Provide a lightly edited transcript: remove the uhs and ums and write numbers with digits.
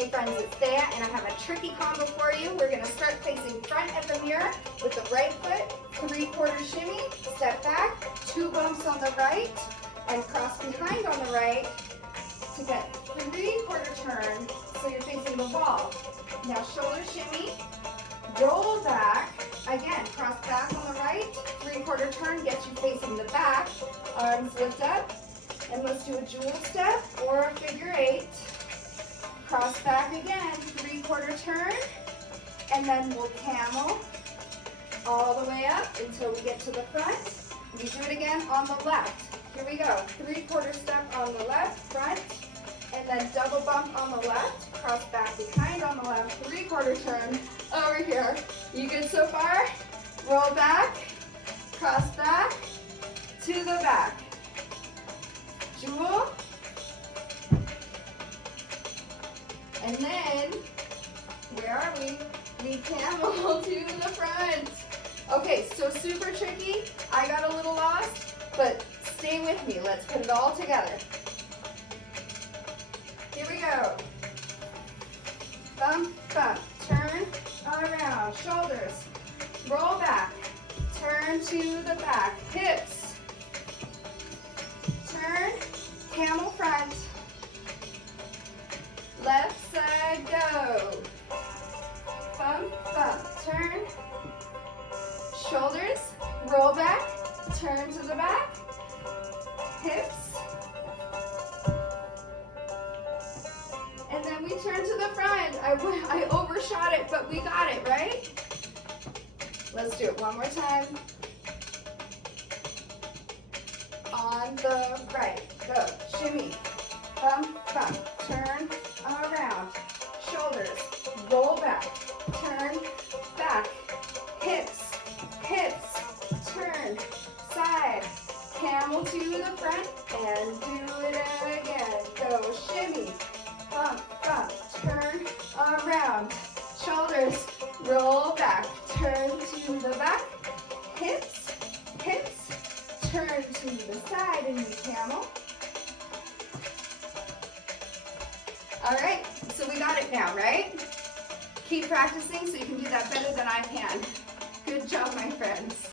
Hey friends, it's Thea, and I have a tricky combo for you. We're going to start facing front at the mirror with the right foot, 3/4 shimmy, step back, 2 bumps on the right, and cross behind on the right to get 3/4 turn so you're facing the wall. Now shoulder shimmy, roll back, again, cross back on the right, 3/4 turn gets you facing the back, arms lift up, and let's do a jewel step or a figure 8. Cross back again, 3/4 turn, and then we'll camel all the way up until we get to the front. We do it again on the left. Here we go, 3/4 step on the left, front, and then double bump on the left, cross back behind on the left, 3/4 turn over here. You good so far? Roll back, cross back, to the back. Jewel. And then, where are we? We camel to the front. Okay, so super tricky. I got a little lost, but stay with me. Let's put it all together. Here we go. Bump, bump, turn around, shoulders, roll back, turn to the back, hips, turn, camel front, left side go, bump, bump, turn, shoulders, roll back, turn to the back, hips, and then we turn to the front. I overshot it, but we got it, right? Let's do it one more time. On the right, go, shimmy, bump, bump, turn around, shoulders, roll back, turn back, hips, hips, turn, side, camel to the front, and do it again. Go, shimmy, bump, bump, turn around, shoulders, roll back, turn to the back, hips, hips, turn to the side, and we camel. All right, so we got it now, right? Keep practicing so you can do that better than I can. Good job, my friends.